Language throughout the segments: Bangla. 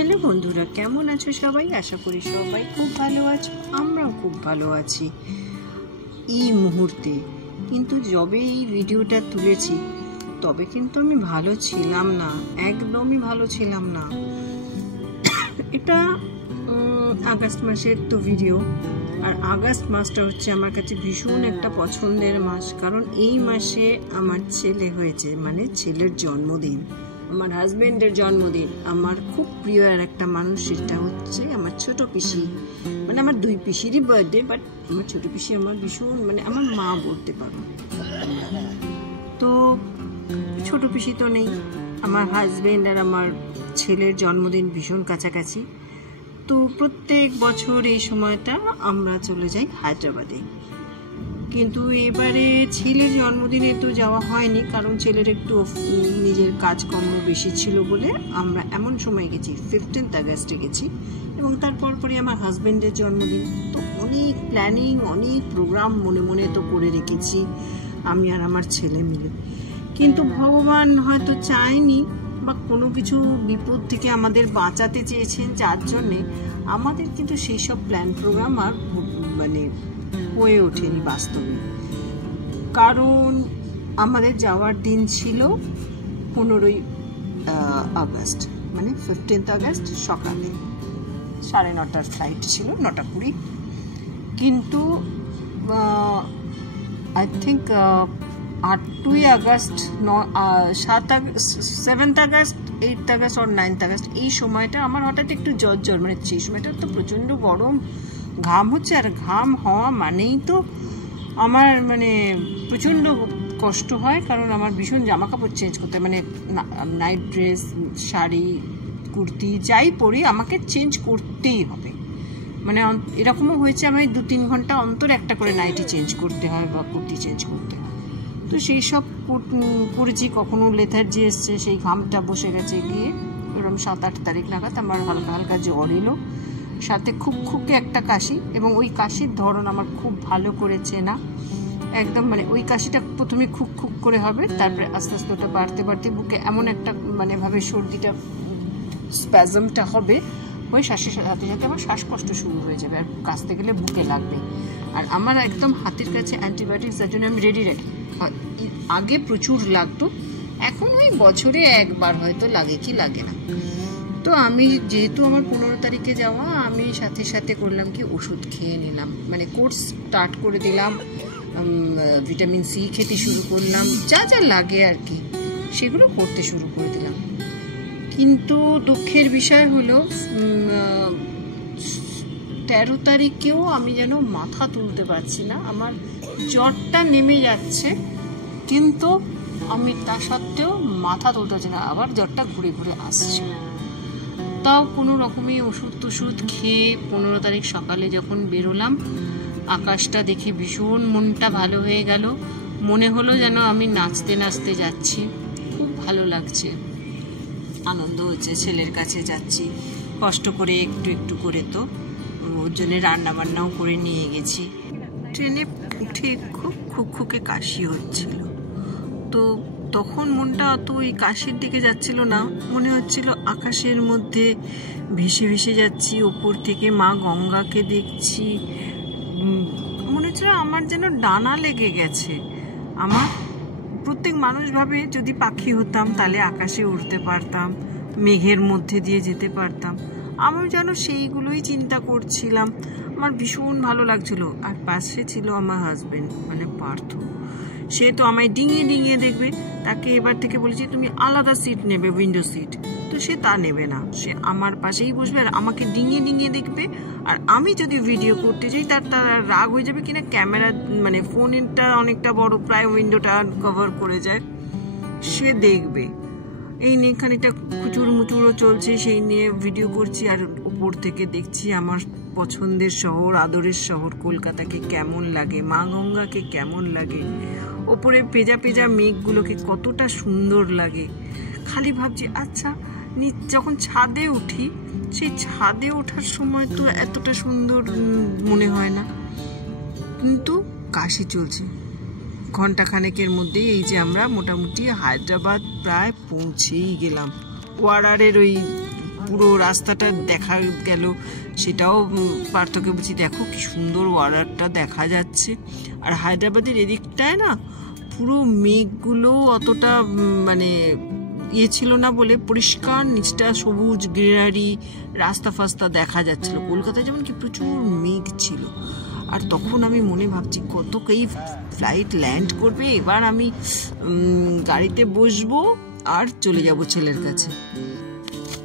हेलो बंधुरा केमन आछो सबाई आशा करी सबाई खूब भालो आछो आमराओ खूब भालो आछि এই মুহূর্তে কিন্তু যবে এই ভিডিওটা তুলেছি তবে কিন্তু আমি ভালো ছিলাম না একদমই ভালো ছিলাম না এটা আগস্ট মাসের তো ভিডিও আর আগস্ট মাসটা হচ্ছে আমার কাছে ভীষণ একটা পছন্দের মাস কারণ এই মাসে আমার ছেলে হয়েছে মানে ছেলের জন্মদিন আমার হাজবেন্ডের জন্মদিন আমার খুব প্রিয় একটা মানুষ সেটা হচ্ছে আমার ছোট পিসি মানে আমার দুই পিসিরই বার্থডে বাট আমার ছোট পিসি আমার ভীষণ মানে আমার মা বলতে পারো তো ছোট পিসি তো নেই আমার হাজবেন্ড আর আমার ছেলের জন্মদিন ভীষণ কাছাকাছি তো প্রত্যেক বছর এই সময়টা আমরা চলে যাই হায়দ্রাবাদে কিন্তু এবারে ছেলের জন্মদিনে তো যাওয়া হয়নি কারণ ছেলের একটু নিজের কাজকর্ম বেশি ছিল বলে আমরা এমন সময় গেছি 15th আগস্টে গেছি এবং তারপর পরে আমার হাজবেন্ডের জন্মদিন তো অনেক প্ল্যানিং অনেক প্রোগ্রাম মনে মনে তো করে রেখেছি আমি আর আমার ছেলে মিলে কিন্তু ভগবান হয়তো চায়নি বা কোনো কিছু বিপদ থেকে আমাদের বাঁচাতে চেয়েছেন যার জন্যে আমাদের কিন্তু সেই সব প্ল্যান প্রোগ্রাম আর মানে হয়ে ওঠেনি বাস্তবে কারণ আমাদের যাওয়ার দিন ছিল 15ই আগস্ট মানে 15th আগস্ট সকালে 9:30টার ফ্লাইট ছিল 9:20 কিন্তু আই থিঙ্ক 8ই August 7th August 8th August আর 9th আগস্ট এই সময়টা আমার হঠাৎ একটু জ্বর মানে সেই সময়টা তো প্রচণ্ড গরম ঘাম হচ্ছে আর ঘাম হওয়া মানেই তো আমার মানে প্রচণ্ড কষ্ট হয় কারণ আমার ভীষণ জামা কাপড় চেঞ্জ করতে মানে নাইট ড্রেস শাড়ি কুর্তি যাই পরি আমাকে চেঞ্জ করতেই হবে মানে এরকমও হয়েছে আমি 2-3 ঘন্টা অন্তর একটা করে নাইটি চেঞ্জ করতে হয় বা কুর্তি চেঞ্জ করতে হয় তো সেই সব করেছি কখনো লেথার্জি এসছে সেই ঘামটা বসে গেছে গিয়ে এরকম 7-8 তারিখ নাগাদ আমার হালকা হালকা জ্বর এলো সাথে খুব খুবই একটা কাশি এবং ওই কাশির ধরন আমার খুব ভালো করেছে না একদম মানে ওই কাশিটা প্রথমে খুব খুব করে হবে তারপরে আস্তে আস্তে ওটা বাড়তে বাড়তে বুকে এমন একটা মানে ভাবে সর্দিটা স্প্যাজমটা হবে ওই শ্বাসের সাথে সাথে আমার শ্বাসকষ্ট শুরু হয়ে যাবে আর কাশতে গেলে বুকে লাগবে আর আমার একদম হাতের কাছে অ্যান্টিবায়োটিক্স যার জন্য আমি রেডি রাখি আগে প্রচুর লাগতো এখন ওই বছরে একবার হয়তো লাগে কি লাগে না তো আমি যেহেতু আমার 15 তারিখে যাওয়া আমি সাথে সাথে করলাম কি ওষুধ খেয়ে নিলাম মানে কোর্স স্টার্ট করে দিলাম ভিটামিন সি খেতে শুরু করলাম যা যা লাগে আর কি সেগুলো করতে শুরু করে দিলাম কিন্তু দুঃখের বিষয় হলো 13 তারিখেও আমি যেন মাথা তুলতে পারছি না আমার জ্বরটা নেমে যাচ্ছে কিন্তু আমি তা সত্ত্বেও মাথা তুলতে পারছি না আবার জ্বরটা ঘুরে ঘুরে আসছে তাও কোনো রকমই ওষুধ খেয়ে 15 তারিখ সকালে যখন বেরোলাম আকাশটা দেখে ভীষণ মনটা ভালো হয়ে গেল মনে হলো যেন আমি নাচতে নাচতে যাচ্ছি খুব ভালো লাগছে আনন্দ হচ্ছে ছেলের কাছে যাচ্ছি কষ্ট করে একটু একটু করে তো ওর জন্য রান্না বান্নাও করে নিয়ে গেছি ট্রেনে উঠে খুব খুকে কাশি হচ্ছিল তো তখন মনটা অত ওই কাশির দিকে যাচ্ছিল না মনে হচ্ছিল আকাশের মধ্যে ভেসে ভেসে যাচ্ছি ওপর থেকে মা গঙ্গাকে দেখছি মনে হচ্ছিল আমার যেন ডানা লেগে গেছে আমার প্রত্যেক মানুষ ভাবে যদি পাখি হতাম তাহলে আকাশে উড়তে পারতাম মেঘের মধ্যে দিয়ে যেতে পারতাম আমি যেন সেইগুলোই চিন্তা করছিলাম আমার ভীষণ ভালো লাগছিল আর পাশে ছিল আমার হাজবেন্ড মানে পার্থ সে তো আমায় ডিঙিয়ে ডিঙিয়ে দেখবে তাকে এবার থেকে বলেছি তুমি আলাদা সিট নেবে উইন্ডো সিট তো সে তা নেবে না সে আমার পাশেই বসবে আর আমাকে ডিঙিয়ে ডিঙিয়ে দেখবে আর আমি যদি ভিডিও করতে যাই তার রাগ হয়ে যাবে কিনা ক্যামেরা মানে ফোনটা অনেকটা বড় প্রায় উইন্ডোটা কভার করে যায় সে দেখবে এই নিয়ে খানিকটা কুচুর মুচুরও চলছে সেই নিয়ে ভিডিও করছি আর উপর থেকে দেখছি আমার পছন্দের শহর আদরের শহর কলকাতাকে কেমন লাগে মা গঙ্গাকে কেমন লাগে ওপরে পেজা পেজা মেঘগুলোকে কতটা সুন্দর লাগে খালি ভাবছি আচ্ছা যখন ছাদে উঠি সেই ছাদে ওঠার সময় তো এতটা সুন্দর মনে হয় না কিন্তু কাশি চলছে ঘন্টাখানেকের মধ্যেই এই যে আমরা মোটামুটি হায়দ্রাবাদ প্রায় পৌঁছেই গেলাম ওয়ারারের ওই পুরো রাস্তাটা দেখা গেল। সেটাও পার্থকে বলছি, দেখো কি সুন্দর ওয়াটারটা দেখা যাচ্ছে। আর হায়দ্রাবাদের এদিকটায় না পুরো মেঘগুলো অতটা মানে ইয়ে ছিল না বলে পরিষ্কার, নিচটা সবুজ গ্রিনারি, রাস্তা ফাস্তা দেখা যাচ্ছিল। কলকাতায় যেমন কি প্রচুর মেঘ ছিল। আর তখন আমি মনে ভাবছি কতকেই ফ্লাইট ল্যান্ড করবে, এবার আমি গাড়িতে বসবো আর চলে যাব ছেলের কাছে।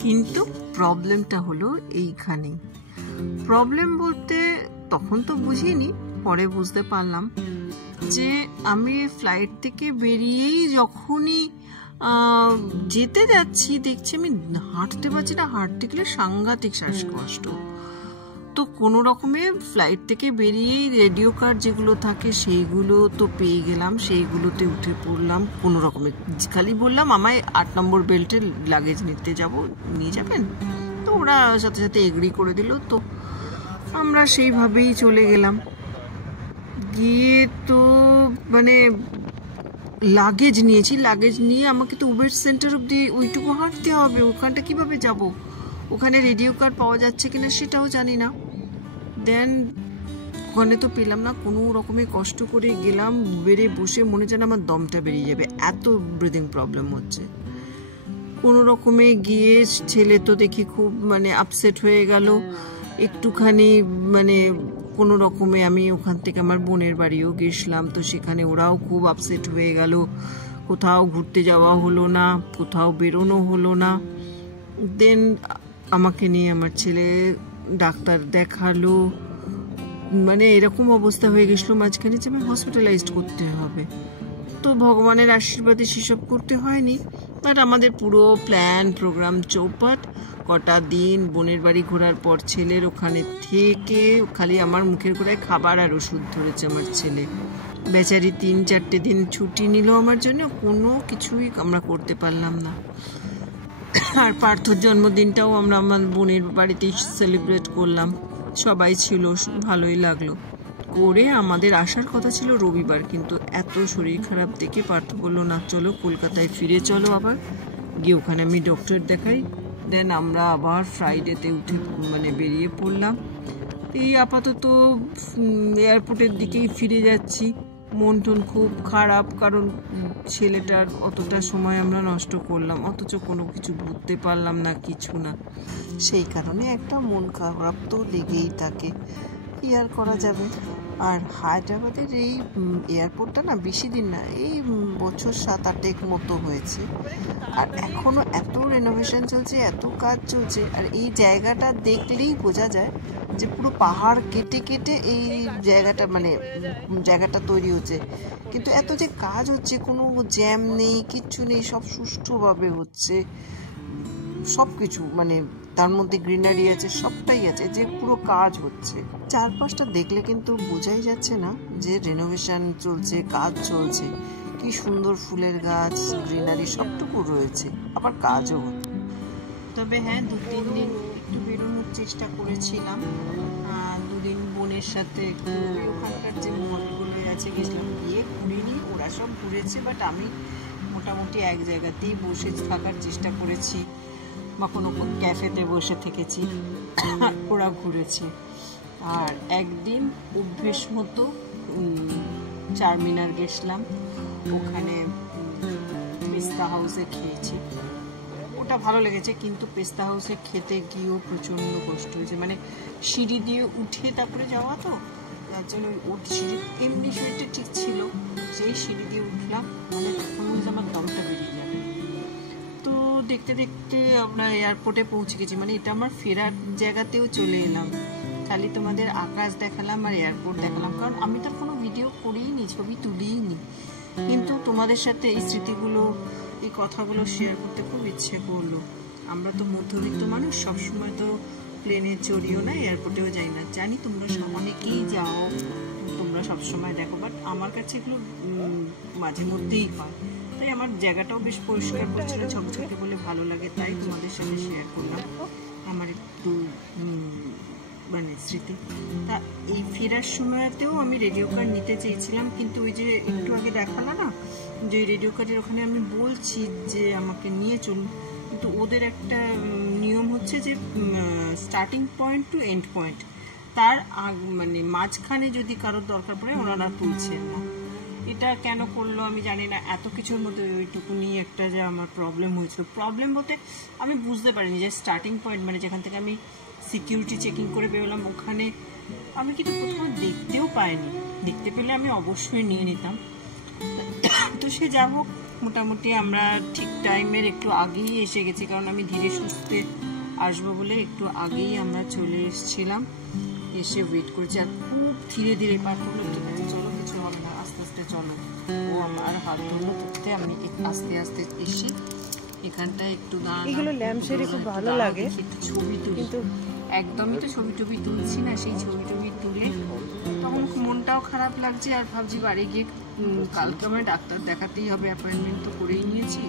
কিন্তু প্রবলেমটা হলো এইখানে। প্রবলেম বলতে তখন তো বুঝিনি, পরে বুঝতে পারলাম যে আমি ফ্লাইট থেকে বেরিয়েই যখনই যেতে যাচ্ছি দেখছি আমি হাঁটতে পারছি না, হাঁটতে গেলে সাংঘাতিক শ্বাসকষ্ট। তো কোনো রকমে ফ্লাইট থেকে বেরিয়েই রেডিও কার্ড যেগুলো থাকে সেইগুলো তো পেয়ে গেলাম, সেইগুলোতে উঠে পড়লাম কোনো রকমে। খালি বললাম আমায় 8 নম্বর বেল্টে লাগেজ নিতে নিয়ে যাবেন, তো ওরা সাথে সাথে এগ্রি করে দিল। তো আমরা সেইভাবেই চলে গেলাম। গিয়ে তো মানে লাগেজ নিয়েছি, লাগেজ নিয়ে আমাকে তো উবের সেন্টার অব্দি ওইটুকু হাঁটতে হবে, ওখানটা কিভাবে যাব, ওখানে রেডিও কার্ড পাওয়া যাচ্ছে কিনা সেটাও জানি না। দেন ওখানে তো পেলাম না, কোনো রকমে কষ্ট করে গেলাম, বেড়ে বসে মনে যেন আমার দমটা বেরিয়ে যাবে, এত ব্রিদিং প্রবলেম হচ্ছে। কোনো রকমে গিয়ে ছেলে তো দেখি খুব মানে আপসেট হয়ে গেল একটুখানি, মানে কোনো রকমে আমি ওখান থেকে আমার বোনের বাড়িও গেছিলাম, তো সেখানে ওরাও খুব আপসেট হয়ে গেল। কোথাও ঘুরতে যাওয়া হলো না, কোথাও বেরোনো হলো না। দেন আমাকে নিয়ে আমার ছেলে ডাক্তার দেখালো, মানে এরকম অবস্থা হয়ে গেছিলো মাঝখানে যে আমি হসপিটালাইজড করতে হবে। তো ভগবানের আশীর্বাদে সেসব করতে হয়নি। বাট আমাদের পুরো প্ল্যান প্রোগ্রাম চৌপাট, কটা দিন বোনের বাড়ি ঘোরার পর ছেলের ওখানে থেকে খালি আমার মুখের গোড়ায় খাবার আর ওষুধ ধরেছে আমার ছেলে। বেচারি 3-4 দিন ছুটি নিল আমার জন্য, কোনো কিছুই আমরা করতে পারলাম না। আর পার্থর জন্মদিনটাও আমরা আমার বোনের বাড়িতেই সেলিব্রেট করলাম, সবাই ছিল, ভালোই লাগলো। করে আমাদের আসার কথা ছিল রবিবার, কিন্তু এত শরীর খারাপ দেখে পার্থ বললো না চলো কলকাতায় ফিরে চলো, আবার গিয়ে ওখানে আমি ডক্টর দেখাই। দেন আমরা আবার ফ্রাইডেতে উঠে মানে বেরিয়ে পড়লাম। এই আপাতত এয়ারপোর্টের দিকেই ফিরে যাচ্ছি। মন টন খুব খারাপ, কারণ ছেলেটার অতটা সময় আমরা নষ্ট করলাম, অথচ কোনো কিছু বুঝতে পারলাম না, কিছু না। সেই কারণে একটা মন খারাপ তো লেগেই থাকে, কি আর করা যাবে। আর হায়দ্রাবাদের এই এয়ারপোর্টটা না বেশি দিন না, এই বছর 7-8 মতো হয়েছে। আর এখনও এত রেনোভেশন চলছে, এত কাজ চলছে। আর এই জায়গাটা দেখলেই বোঝা যায় যে পুরো পাহাড় কেটে কেটে এই জায়গাটা তৈরি হচ্ছে। কিন্তু এত যে কাজ হচ্ছে, কোনো জ্যাম নেই, কিচ্ছু নেই, সব সুষ্ঠুভাবে হচ্ছে সব কিছু, মানে তার মধ্যে গ্রিনারি আছে, সবটাই আছে, যে পুরো কাজ হচ্ছে। চারপাশটা দেখলে কিন্তু বোঝাই যাচ্ছে না যে রেনোভেশন চলছে, কাজ চলছে। কি সুন্দর ফুলের গাছ, গ্রিনারি সবটুকু রয়েছে, আবার কাজও হতো। তবে হ্যাঁ, 2-3 দিন একটু বেরোনোর চেষ্টা করেছিলাম। 2 দিন বোনের সাথে ওখানকার যে মলগুলো আছে গেছিলাম, গিয়ে ঘুরিনি, ওরা সব ঘুরেছে। বাট আমি মোটামুটি এক জায়গাতেই বসে থাকার চেষ্টা করেছি, বা কোনো ক্যাফেতে বসে থেকেছি, ওরা ঘুরেছে। আর একদিন অভ্যেস মতো চারমিনার গেছিলাম, ওখানে পেস্তা হাউসে খেয়েছি, ওটা ভালো লেগেছে। কিন্তু পেস্তা হাউসে খেতে গিয়েও প্রচণ্ড কষ্ট হয়েছে, মানে সিঁড়ি দিয়ে উঠে তারপরে যাওয়া, তো যার জন্য সিঁড়ি এমনি শরীরটা ঠিক ছিল, সেই সিঁড়ি দিয়ে উঠলাম, মানে তখন আমার দমটা বেরিয়ে যাবে। তো দেখতে দেখতে আমরা এয়ারপোর্টে পৌঁছে গেছি, মানে এটা আমার ফেরার জায়গাতেও চলে এলাম। খালি তোমাদের আকাশ দেখালাম আর এয়ারপোর্ট দেখালাম, কারণ আমি তার কোনো ভিডিও করিনি, ছবি তুলিনি। কিন্তু তোমাদের সাথে এই স্মৃতিগুলো, এই কথাগুলো শেয়ার করতে খুব ইচ্ছে করলো। আমরা তো মধ্যবিত্ত মানুষ, সবসময় তো প্লেনে চড়িও না, এয়ারপোর্টেও যাই না। জানি তোমরা অনেকেই যাও, তোমরা সবসময় দেখো, বাট আমার কাছে এগুলো মাঝে মধ্যেই হয়। তাই আমার জায়গাটাও বেশ পরিষ্কার পরিচ্ছন্ন ঝকঝকে বলে ভালো লাগে, তাই তোমাদের সাথে শেয়ার করলাম আমার একটু মানে স্মৃতি। তা এই ফেরার সময়তেও আমি রেডিও কার্ড নিতে চেয়েছিলাম, কিন্তু ওই যে একটু আগে দেখালো না যে রেডিও কার্ডের ওখানে আমি বলছি যে আমাকে নিয়ে চলুন, কিন্তু ওদের একটা নিয়ম প্রবলেম হচ্ছে যে starting point to end point তার মানে মাঝখানে যদি কারোর দরকার পড়ে ওনারা তুলছেন না। এটা কেন করলো আমি জানি না। এত কিছুর মধ্যে ওইটুকু নিয়ে একটা যে আমার প্রবলেম হয়েছিল, প্রবলেম বলতে আমি বুঝতে পারিনি যে স্টার্টিং পয়েন্ট মানে যেখান থেকে আমি সিকিউরিটি চেকিং করে বেরোলাম ওখানে আমি কিন্তু কোথাও দেখতেও পাইনি। দেখতে পেলে আমি অবশ্যই নিয়ে নিতাম। তো সে যা হোক, মোটামুটি আমরা ঠিক টাইমের একটু আগেই এসে গেছি, কারণ আমি ধীরে সুস্থে আসবো বলে একটু আগেই আমরা চলে এসেছিলাম। এসে ওয়েট করছি আর খুব ধীরে ধীরে পার করলো। ঠিক আছে চলো, কিছু হবে না, আস্তে আস্তে চলো। ও আমার হাত ধরলো ধরতে, আমি আস্তে আস্তে এসে এখানটায় একটু গান, এগুলো ল্যাম্পশেডে খুব ভালো লাগে, একটু ছবি তুলি। কিন্তু একদমই তো ছবি টবি তুলছি না। সেই ছবি টবি তুলে তখন মনটাও খারাপ লাগছে আর ভাবছি বাড়ি গিয়ে কালকে আমার ডাক্তার দেখাতেই হবে, অ্যাপয়েন্টমেন্ট তো করেই নিয়েছি।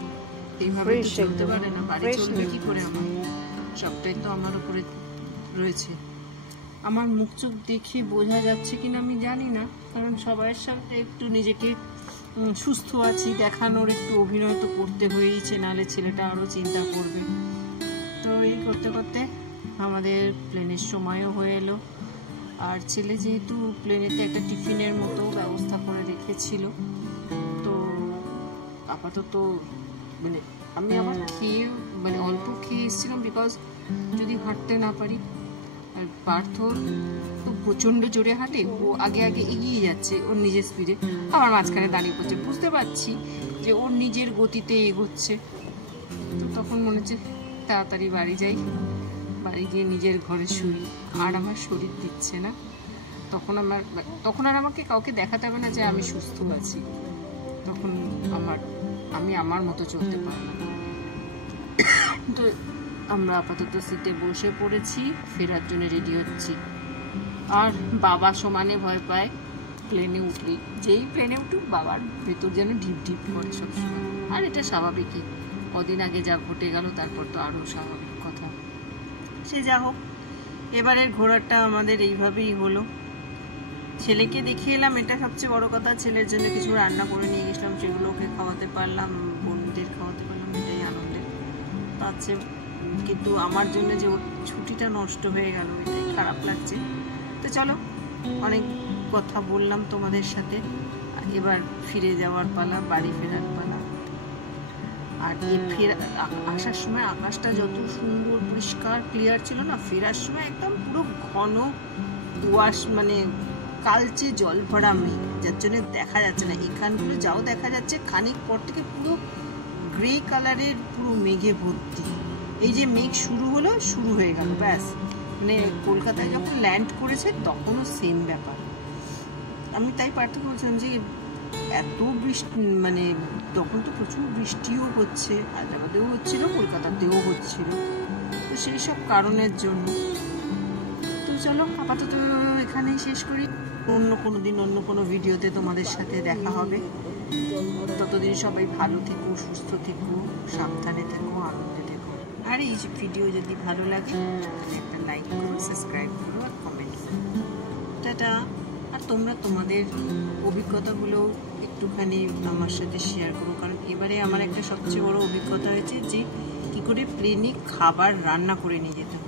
এইভাবে তো চলতে পারে না, বাড়ি চলবে কি করে? আমার সবটাই তো আমার উপরে রয়েছে। আমার মুখ চোখ দেখে বোঝা যাচ্ছে কিনা আমি জানি না, কারণ সবাইয়ের সাথে একটু নিজেকে সুস্থ আছি দেখানোর একটু অভিনয় তো করতে হয়েইছে, নাহলে ছেলেটা আরও চিন্তা করবে। তো এই করতে করতে আমাদের প্লেনের সময়ও হয়ে এলো। আর ছেলে যেহেতু প্লেনেতে একটা টিফিনের মতো ব্যবস্থা করে রেখেছিল, তো আপাতত মানে আমি আমার খেয়ে মানে অল্প খেয়ে এসেছিলাম, বিকজ যদি হাঁটতে না পারি। আর পার্থ তো প্রচণ্ড জোরে হাঁটে, ও আগে আগে এগিয়ে যাচ্ছে ওর নিজের স্পিডে, আমার মাঝখানে দাঁড়িয়ে পড়ছে। বুঝতে পারছি যে ওর নিজের গতিতে এগোচ্ছে। তো তখন মনে হচ্ছে তাড়াতাড়ি বাড়ি যাই, বাড়ি গিয়ে নিজের ঘরে শুই। আর আমার শরীর দিচ্ছে না, তখন আর আমাকে কাউকে দেখাতে হবে না যে আমি সুস্থ আছি। তখন আমি আমার মতো চলতে পারবো। তো আমরা আপাতত সিটে বসে পড়েছি, ফেরার জন্য রেডি হচ্ছি। আর বাবা সমানে ভয় পায় প্লেনে উঠলি, যেই প্লেনে উঠুক বাবার ভেতর যেন ঢিপ ঢিপ করে সবসময়। আর এটা স্বাভাবিকই, কদিন আগে যা ঘটে গেল তারপর তো আরও স্বাভাবিক কথা। সে যা হোক, এবারের ঘোরাটা আমাদের এইভাবেই হলো। ছেলেকে দেখিয়ে এলাম, এটা সবচেয়ে বড় কথা। ছেলের জন্য কিছু রান্না করে নিয়ে গেছিলাম, সেগুলোকে খাওয়াতে পারলাম, বোনদের খাওয়াতে পারলাম, এটাই আনন্দের। তার চেয়ে কিন্তু আমার জন্য যে ওর ছুটিটা নষ্ট হয়ে গেল এটাই খারাপ লাগছে। তো চলো, অনেক কথা বললাম তোমাদের সাথে, এবার ফিরে যাওয়ার পালা, বাড়ি ফেরার পালা। আর আসার সময় আকাশটা যত সুন্দর পরিষ্কার ক্লিয়ার ছিল না, ফেরার সময় একদম পুরো ঘন কুয়াশ, মানে কালচে জল ভরা মেঘ, যার জন্য দেখা যাচ্ছে না। এখানগুলো যাও দেখা যাচ্ছে, খানিক পর থেকে পুরো গ্রে কালারের পুরো মেঘে ভর্তি। এই যে মেঘ শুরু হলো, শুরু হয়ে গেল, ব্যাস। মানে কলকাতায় যখন ল্যান্ড করেছে তখনও সেম ব্যাপার। আমি তাই পার্থক্য বলছিলাম যে এত বৃষ্টি, মানে তখন তো প্রচুর বৃষ্টিও হচ্ছে, হায়দ্রাবাদেও হচ্ছিল, কলকাতাতেও হচ্ছিল, তো সেই সব কারণের জন্য। তো চলো আপাতত এখানেই শেষ করি। অন্য কোনো দিন অন্য কোনো ভিডিওতে তোমাদের সাথে দেখা হবে। ততদিন সবাই ভালো থেকো, সুস্থ থেকো, সাবধানে থেকো, আনন্দে থেকো। আর এই ভিডিও যদি ভালো লাগে একটা লাইক করো, সাবস্ক্রাইব করো আর কমেন্ট করো। টাটা। আর তোমরা তোমাদের অভিজ্ঞতাগুলো একটুখানি আমার সাথে শেয়ার করো, কারণ এবারে আমার একটা সবচেয়ে বড় অভিজ্ঞতা হয়েছে যে কী করে প্লেনে খাবার রান্না করে নিয়ে যেতে হয়।